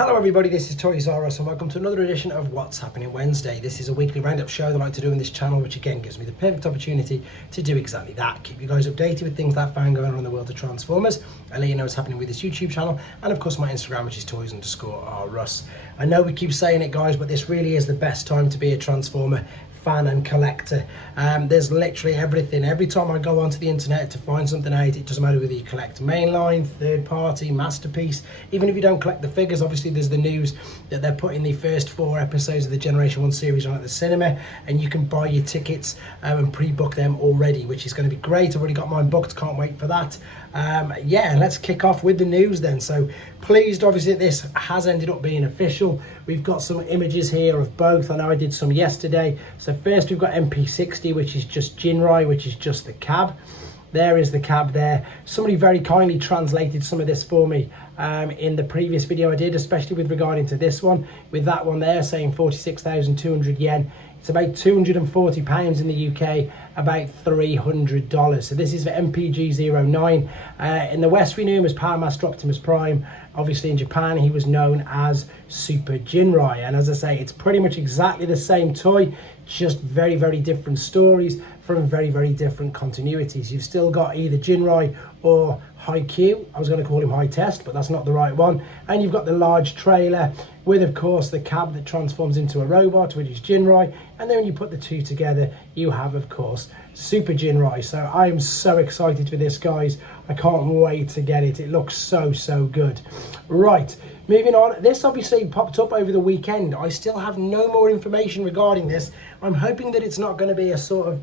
Hello everybody, this is Toys R Us and welcome to another edition of What's Happening Wednesday. This is a weekly roundup show that I like to do on this channel, which again gives me the perfect opportunity to do exactly that. Keep you guys updated with things that I found going on in the world of Transformers and let you know what's happening with this YouTube channel and of course my Instagram, which is toys_rus. I know we keep saying it guys, but this really is the best time to be a Transformer fan and collector. There's literally everything. Every time I go onto the internet to find something out, it doesn't matter whether you collect mainline, third party, masterpiece, even if you don't collect the figures. Obviously there's the news that they're putting the first 4 episodes of the Generation 1 series on at the cinema and you can buy your tickets and pre-book them already, which is going to be great. I've already got mine booked, can't wait for that. Yeah, let's kick off with the news then. So pleased obviously that this has ended up being official. We've got some images here of both. I know I did some yesterday. So first we've got MP60, which is just Ginro, which is just the cab. There is the cab there. Somebody very kindly translated some of this for me in the previous video I did, especially with regarding to this one, with that one there saying 46,200 yen. It's about £240 in the UK, about $300. So this is for MPG09. In the West we knew him as Power Master Optimus Prime. Obviously in Japan he was known as Super Ginro. And as I say, it's pretty much exactly the same toy, just very, very different stories from very, very different continuities. You've still got either Ginro or High Q. I was going to call him High Test, but that's not the right one. And you've got the large trailer with, of course, the cab that transforms into a robot, which is Ginro. And then when you put the two together, you have, of course, Super Ginro. So I am so excited for this, guys. I can't wait to get it. It looks so, so good. Right, moving on. This obviously popped up over the weekend. I still have no more information regarding this. I'm hoping that it's not going to be a sort of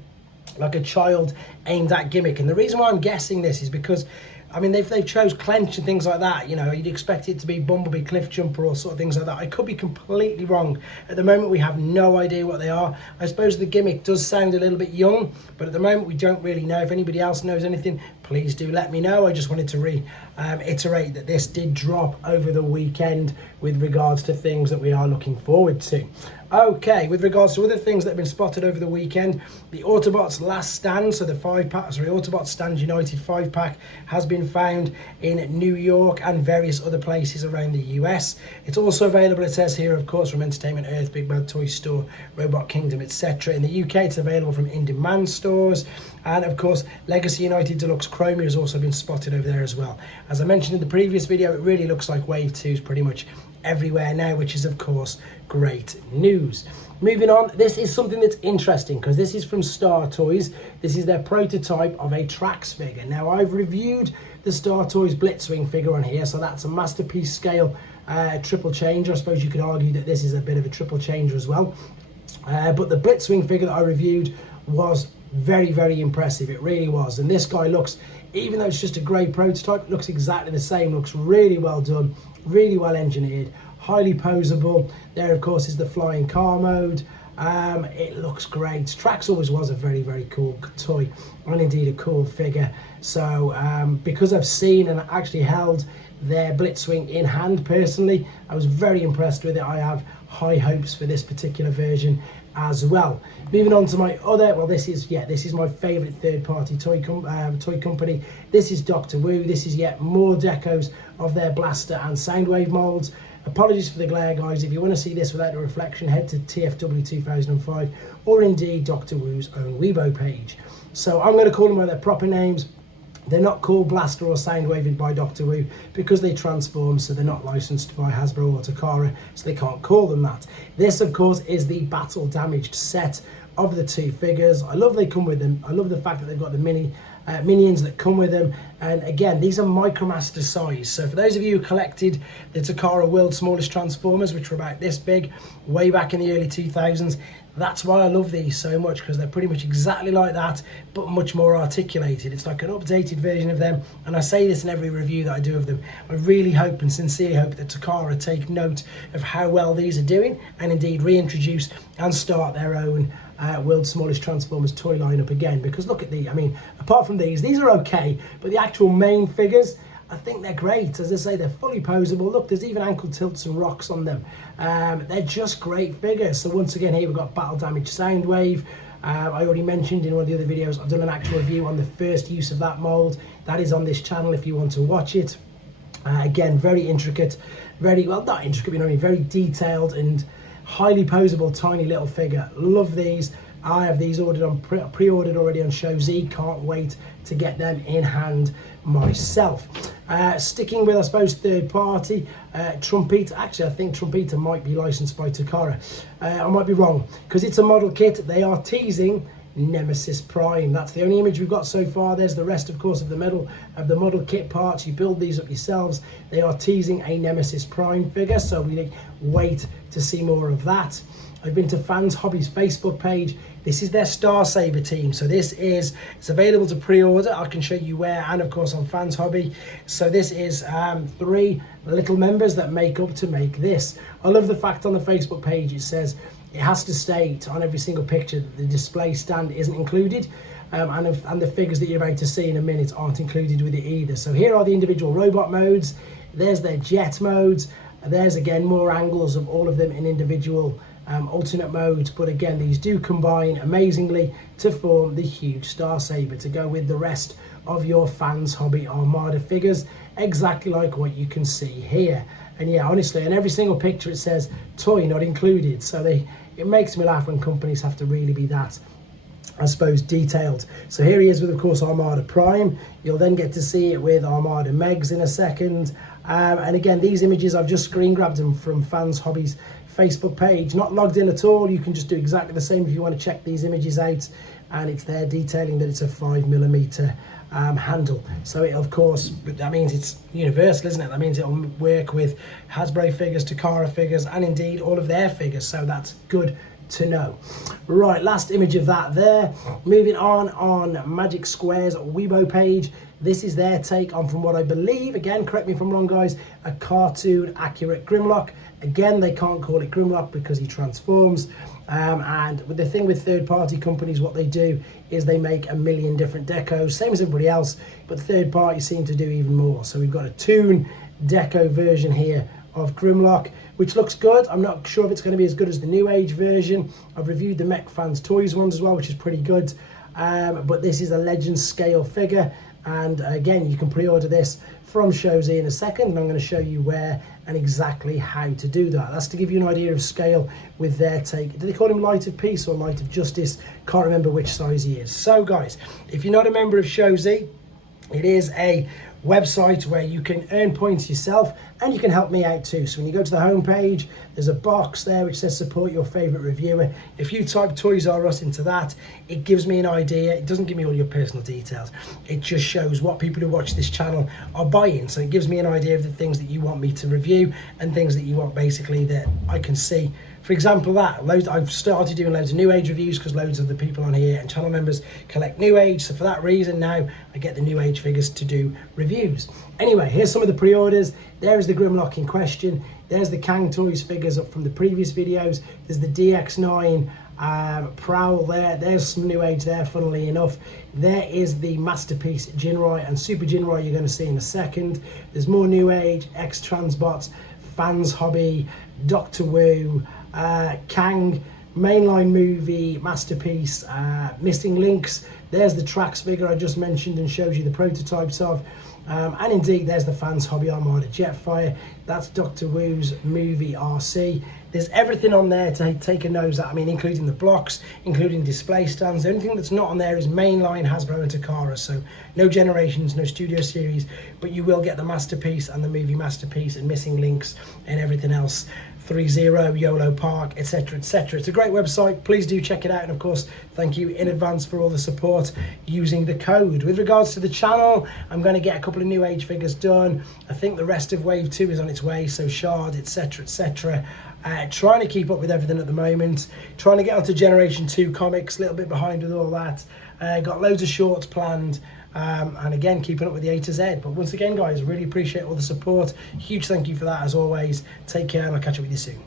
like a child aimed at gimmick. And the reason why I'm guessing this is because I mean, they've chose clench and things like that. You know, you'd expect it to be Bumblebee, cliff jumper or sort of things like that. I could be completely wrong. At the moment, we have no idea what they are. I suppose the gimmick does sound a little bit young, but at the moment, we don't really know. If anybody else knows anything, please do let me know. I just wanted to reiterate that this did drop over the weekend with regards to things that we are looking forward to. Okay, with regards to other things that have been spotted over the weekend, the Autobots Last Stand, so the Autobots Stand United 5-pack has been found in New York and various other places around the US. It's also available, it says here, of course, from Entertainment Earth, Big Bad Toy Store, Robot Kingdom, etc. In the UK, it's available from in-demand stores. And of course, Legacy United Deluxe Chromia has also been spotted over there as well. As I mentioned in the previous video, it really looks like Wave 2 is pretty much everywhere now, which is of course great news. Moving on, this is something that's interesting because this is from Star Toys. This is their prototype of a Trackx figure. Now I've reviewed the Star Toys Blitzwing figure on here, so that's a masterpiece scale triple changer. I suppose you could argue that this is a bit of a triple changer as well. But the Blitzwing figure that I reviewed was very, very impressive. It really was. And this guy looks, even though it's just a grey prototype, looks exactly the same. Looks really well done, really well engineered, highly posable. There of course is the flying car mode. It looks great. Trackx always was a very, very cool toy and indeed a cool figure. So because I've seen and actually held their Blitzwing in hand personally, I was very impressed with it. I have high hopes for this particular version as well. Moving on to my other, well, this is my favorite third-party toy company. This is Dr. Wu. This is yet more decos of their blaster and Soundwave molds. Apologies for the glare, guys. If you want to see this without a reflection, head to TFW 2005 or indeed Dr. Wu's own Weibo page. So I'm going to call them by their proper names. They're not called Blaster or Soundwave by Dr. Wu because they transform, so they're not licensed by Hasbro or Takara, so they can't call them that. This, of course, is the battle damaged set of the two figures. I love they come with them. I love the fact that they've got the minions that come with them. And again, these are Micromaster size. So for those of you who collected the Takara World's Smallest Transformers, which were about this big, way back in the early 2000s, that's why I love these so much, because they're pretty much exactly like that, but much more articulated. It's like an updated version of them, and I say this in every review that I do of them. I really hope and sincerely hope that Takara take note of how well these are doing, and indeed reintroduce and start their own World's Smallest Transformers toy lineup again. Because look at these, I mean, apart from these are okay, but the actual main figures, I think they're great. As I say, they're fully posable. Look, there's even ankle tilts and rocks on them. They're just great figures. So once again, here we've got Battle Damage Soundwave. I already mentioned in one of the other videos, I've done an actual review on the first use of that mold. That is on this channel if you want to watch it. Again, very intricate, very, well, not intricate, you know what I mean, very detailed and highly posable, tiny little figure. Love these. I have these ordered on pre-ordered already on Showz. Can't wait to get them in hand myself. Sticking with, I suppose, third party, Trumpet. Actually, I think Trumpeter might be licensed by Takara. I might be wrong, because it's a model kit. They are teasing Nemesis Prime. That's the only image we've got so far. There's the rest, of course, of the model kit parts. You build these up yourselves. They are teasing a Nemesis Prime figure, so we wait to see more of that. I've been to Fans Hobby's Facebook page. This is their Star Saber team. So it's available to pre-order. I can show you where, and of course on Fans Hobby. So this is 3 little members that make up to make this. I love the fact on the Facebook page it says it has to state on every single picture that the display stand isn't included. And the figures that you're about to see in a minute aren't included with it either. So here are the individual robot modes. There's their jet modes. There's again more angles of all of them in individual alternate modes, but again these do combine amazingly to form the huge Star Saber to go with the rest of your Fans Hobby Armada figures, exactly like what you can see here. And yeah, honestly, in every single picture it says toy not included, so it makes me laugh when companies have to really be that, I suppose, detailed. So here he is with, of course, Armada Prime. You'll then get to see it with Armada Megs in a second. And again, these images, I've just screen grabbed them from Fans Hobby's Facebook page. Not logged in at all. You can just do exactly the same if you want to check these images out. And it's there detailing that it's a 5mm handle. So it, of course, that means it's universal, isn't it? That means it'll work with Hasbro figures, Takara figures, and indeed all of their figures. So that's good to know. Right, last image of that there. Moving on Magic Square's Weibo page. This is their take on, from what I believe, again, correct me if I'm wrong guys, a cartoon accurate Grimlock. Again, they can't call it Grimlock because he transforms. And with the thing with third party companies, what they do is they make a million different decos, same as everybody else, but third party seem to do even more. So we've got a toon deco version here of Grimlock, which looks good. I'm not sure if it's going to be as good as the New Age version. I've reviewed the Mech Fans Toys ones as well, which is pretty good. But this is a Legends scale figure. And again, you can pre-order this from Showz in a second, and I'm going to show you where and exactly how to do that. That's to give you an idea of scale with their take. Do they call him Light of Peace or Light of Justice? Can't remember which size he is. So guys, if you're not a member of Showz, it is a website where you can earn points yourself, and you can help me out too. So when you go to the home page, there's a box there which says support your favorite reviewer. If you type Toys R Us into that, it gives me an idea. It doesn't give me all your personal details. It just shows what people who watch this channel are buying. So it gives me an idea of the things that you want me to review and things that you want basically that I can see. For example, I've started doing loads of New Age reviews because loads of the people on here and channel members collect New Age. So for that reason, now I get the New Age figures to do reviews. Anyway, here's some of the pre-orders. There is the Grimlock in question. There's the Kang Toys figures up from the previous videos. There's the DX9 Prowl there. There's some New Age there, funnily enough. There is the Masterpiece Ginro and Super Ginro you're going to see in a second. There's more New Age, X-Transbots, Fans Hobby, Doctor Wu, Kang, mainline movie, Masterpiece, Missing Links. There's the Trackx figure I just mentioned and shows you the prototypes of. And indeed, there's the Fans Hobby Armada Jetfire. That's Doctor Wu's movie RC. There's everything on there to take a nose at. I mean, including the blocks, including display stands. The only thing that's not on there is mainline Hasbro and Takara. So no Generations, no Studio Series, but you will get the Masterpiece and the movie Masterpiece and Missing Links and everything else. 3-0, YOLO Park, etc, etc. It's a great website. Please do check it out, and of course thank you in advance for all the support using the code. With regards to the channel, I'm going to get a couple of New Age figures done. I think the rest of Wave 2 is on its way, so Shard, etc, etc. Trying to keep up with everything at the moment, trying to get onto Generation 2 comics, a little bit behind with all that. Got loads of shorts planned. And again, keeping up with the A to Z. But once again, guys, really appreciate all the support. Huge thank you for that as always. Take care, and I'll catch up with you soon.